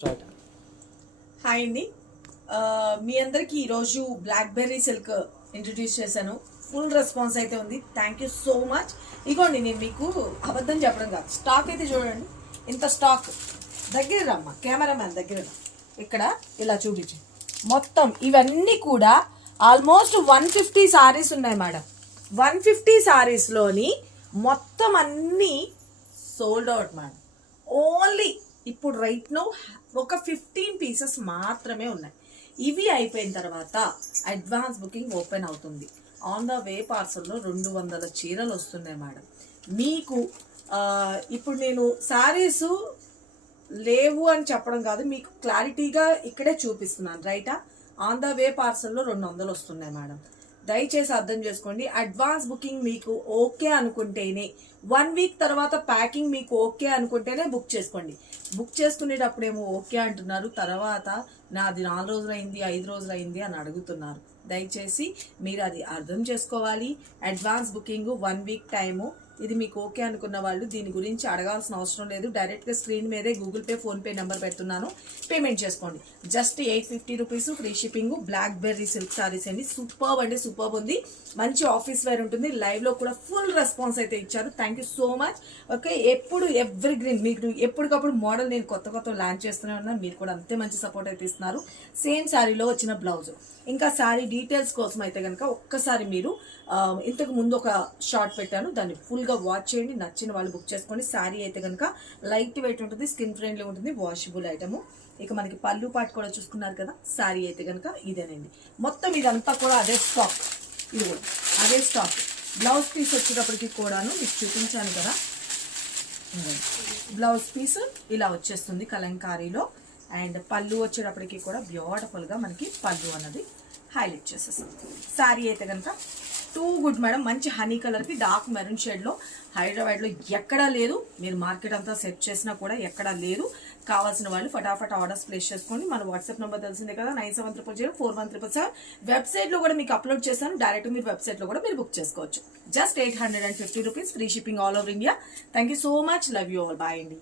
Start. Hi అండి. మీ అందరికి ఈరోజు బ్లాక్ బెర్రీ సిల్క్ ఇంట్రడ్యూస్ చేశాను. ఫుల్ రెస్పాన్స్ అయితే ఉంది. Thank you so much. ఇగోండి, నేను మీకు అబద్ధం చెప్పడం కాదు, స్టాక్ అయితే చూడండి. ఇంత స్టాక్ దగ్గర రమ్మా, కెమెరామ్యాన్ దగ్గర ఇక్కడ ఇలా చూపించి. మొత్తం ఇవన్నీ కూడా ఆల్మోస్ట్ 150 సారీస్ ఉన్నాయి మేడం. 150 సారీస్లోని మొత్తం అన్నీ సోల్డ్ అవుట్ మేడం. ఓన్లీ ఇప్పుడు రైట్ నో ఒక 15 పీసెస్ మాత్రమే ఉన్నాయి. ఇవి అయిపోయిన తర్వాత అడ్వాన్స్ బుకింగ్ ఓపెన్ అవుతుంది. ఆన్ ద వే పార్సల్లో 200 చీరలు వస్తున్నాయి మేడం. మీకు ఇప్పుడు నేను శారీస్ లేవు అని చెప్పడం కాదు, మీకు క్లారిటీగా ఇక్కడే చూపిస్తున్నాను. రైటా? ఆన్ ద వే పార్సల్లో 200 వస్తున్నాయి మేడం. దయచేసి అర్థం చేసుకోండి. అడ్వాన్స్ బుకింగ్ మీకు ఓకే అనుకుంటేనే, 1 వీక్ తర్వాత ప్యాకింగ్ మీకు ఓకే అనుకుంటేనే బుక్ చేసుకోండి. బుక్ చేసుకునేటప్పుడేమో ఓకే అంటున్నారు, తర్వాత నాది 4 రోజులు అయింది, 5 రోజులు అయింది అని అడుగుతున్నారు. దయచేసి మీరు అది అర్థం చేసుకోవాలి. Advance booking 1 week time. ఇది మీకు ఓకే అనుకున్న వాళ్ళు దీని గురించి అడగాల్సిన అవసరం లేదు. డైరెక్ట్గా స్క్రీన్ మీదే గూగుల్ పే, ఫోన్పే నెంబర్ పెడుతున్నాను, పేమెంట్ చేసుకోండి. Just 850 rupees, free shipping. Black berry silk saris అండి. సూపర్బ్ అంటే సూపర్బ్ ఉంది. మంచి ఆఫీస్ వేర్ ఉంటుంది. లైవ్లో కూడా ఫుల్ రెస్పాన్స్ అయితే ఇచ్చారు. Thank you so much. Okay, ఎప్పుడు ఎవ్రీ గ్రీన్ మీకు ఎప్పటికప్పుడు మోడల్ నేను కొత్త లాంచ్ చేస్తూనే ఉన్నాను. మీరు కూడా అంతే మంచి సపోర్ట్ అయితే ఇస్తున్నారు. సేమ్ శారీలో వచ్చిన బ్లౌజ్. ఇంకా శారీ డీటెయిల్స్ కోసం అయితే కనుక ఒక్కసారి మీరు ఇంతకు ముందు ఒక షార్ట్ పెట్టాను, దాన్ని ఫుల్గా వాచ్ చేయండి. నచ్చిన వాళ్ళు బుక్ చేసుకోండి. శారీ అయితే కనుక లైట్ వెయిట్ ఉంటుంది, స్కిన్ ఫ్రెండ్లీ ఉంటుంది, వాషబుల్ ఐటమ్. ఇక మనకి పళ్ళు పాటు కూడా చూసుకున్నారు కదా. శారీ అయితే కనుక ఇదేనండి. మొత్తం ఇదంతా కూడా అదే స్టాక్. ఇది కూడా అదే స్టాక్. బ్లౌజ్ పీస్ వచ్చేటప్పటికి కూడాను మీకు చూపించాను కదా. బ్లౌజ్ పీస్ ఇలా వచ్చేస్తుంది కలంకారీలో. అండ్ పళ్ళు వచ్చేటప్పటికి కూడా బ్యూటిఫుల్గా మనకి పళ్ళు అన్నది హైలైట్ చేసేస్తాం. శారీ అయితే కనుక టూ గుడ్ మేడం. మంచి హనీ కలర్కి డార్క్ మెరూన్ షేడ్లో హైదరాబాద్లో ఎక్కడా లేదు. మీరు మార్కెట్ అంతా సెట్ చేసినా కూడా ఎక్కడా లేదు. కావాల్సిన వాళ్ళు ఫటాఫట్ ఆర్డర్స్ ప్లేస్ చేసుకోండి. మన వాట్సాప్ నెంబర్ తెలిసిందే కదా, 9700041777. వెబ్సైట్లో కూడా మీకు అప్లోడ్ చేశాను. డైరెక్ట్ మీరు వెబ్సైట్లో కూడా మీరు బుక్ చేసుకోవచ్చు. Just 850 rupees, free shipping all over India. Thank you so much. Love you all. Bye అండి.